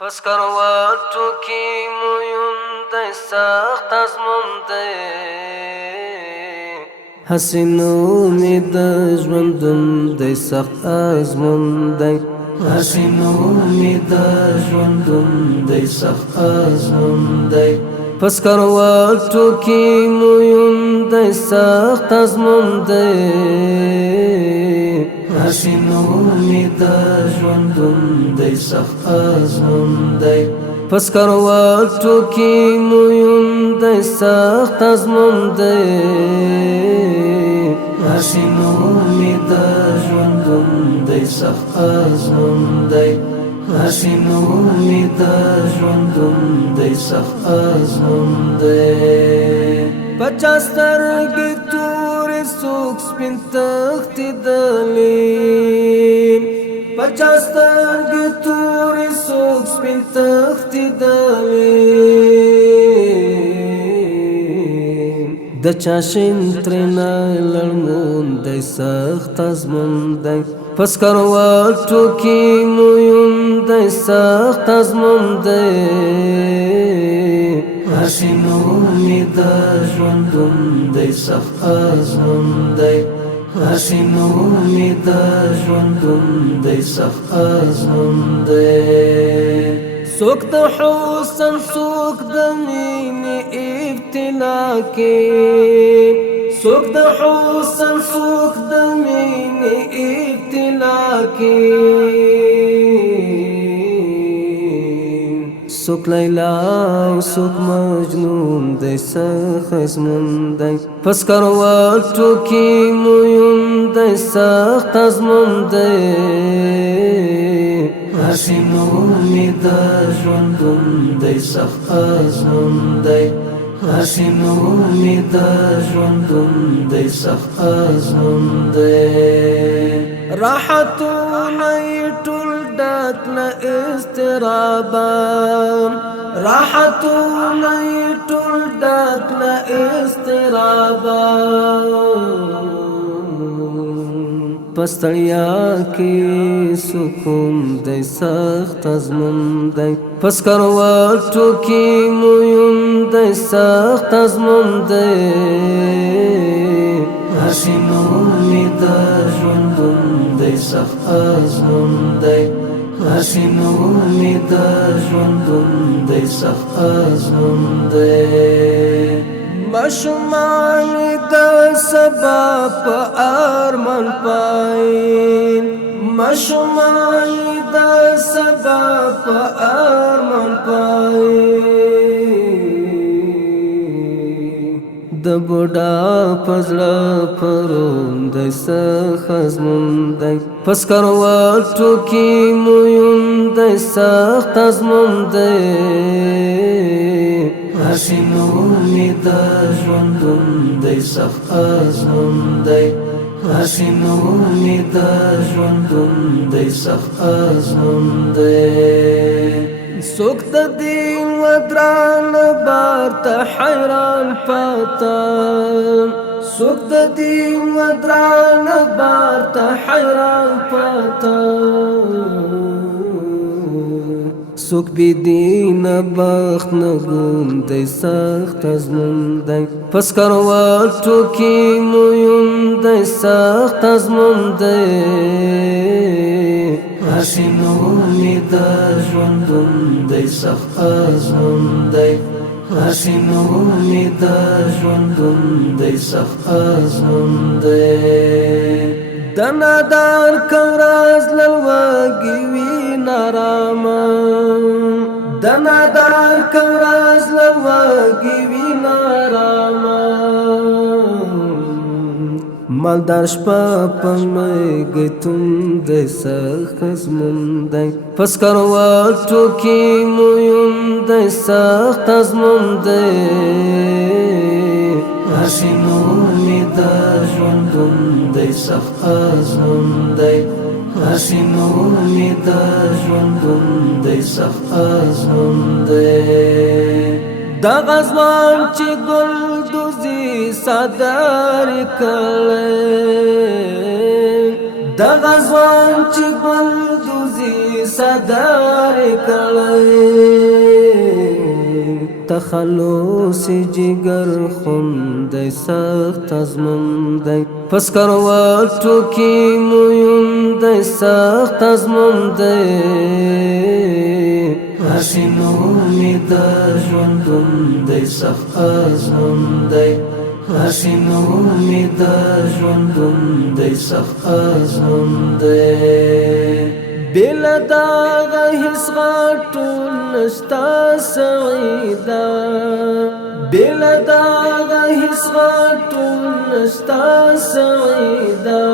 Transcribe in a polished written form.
پس کرواتو کی مویون دی سخت ازمون دی حسینو می د ژوندون دی سخت ازمون دی حسینو می د ژوندون دی سخت ازمون دی پس کرواتو کی مویون دی سخت ازمون دی حسینو می د ژوندون دی سخت ازمون دی پس کرواتو کی مویون دی سخت ازمون دی حسینو می د ژوندون دی سخت ازمون دی حسینو می د ژوندون دی سخت ازمون دی پچاس سترګې تورې څوک سپین تختې دلې پچاس سترګې تورې څوک سپین تختې دلې د چا شین ترېنه لړمون دی سخت ازمون دی پس کرواتو کې مویون دی سخت ازمون دی حسینو می د ژوندون دی سخت ازمون دی حسینو می د ژوندون دی سخت ازمون دی څوک د حسن څوک د مینې ابتلا کې څوک د حسن څوک د مینې ابتلا کې څوک لیلا او څوک مجنون دی سخت ازمون دی پس کرواتو کې مویون دی سخت ازمون دی حسینو می د ژوندون دی سخت ازمون دی حسینو می د ژوندون دی سخت ازمون دی راحتونه ټول ډک له اضطرابه راحتونه ټول ډک له اضطرابه پستړیا کې سکون دی سخت ازمون دی پس کرواتو کې مویون دی سخت ازمون دی حسینو می د ژوندون دی سخت ازمون دی حسینو می د ژوندون دی سخت ازمون دی ماشومان د سبا په ارمان پاین ماشومان د سبا په ارمان پاین د بوډا پزړه پرون دی سخت ازمون دی پس کرواتو کې مویون دی سخت ازمون دی حسینو می د ژوندون دی سخت ازمون دی حسینو می د ژوندون دی سخت ازمون دی څوک د دین و دران بار ته حیران پاته څوک د دین و دران بار ته حیران پاته څوک بی دین بخت نګون دی سخت ازمون دی پس کرواتو کې مویون دی سخت ازمون دی حسینو می د ژوندون دی سخت ازمون دی حسینو می د ژوندون دی سخت ازمون دی د نادار کوراز لوګي وی ناراما د نادار کوراز لوګي وی ناراما مالدار شپه پمګ تم د سخت ازمون دی پس کرواتو کې مویون دی سخت ازمون دی حسینو می د ژوندون دی سخت ازمون دی حسینو می د ژوندون دی سخت ازمون دی دا غزوان چې ګل دوزي صدر کړي دغه ځوان چې ګلدوزي صدر کړی تخلص جگر خوندی سخت ازموندی پس کرواتو کی مویوندی سخت ازموندی حسینو می دا ژوندوندی سخت ازموندی حسینو می دا ژوندوندی سخت ازموندی بلا داغ هیڅ غټول نشتا سعیدا بلا داغ هیڅ غټول نشتا سعیدا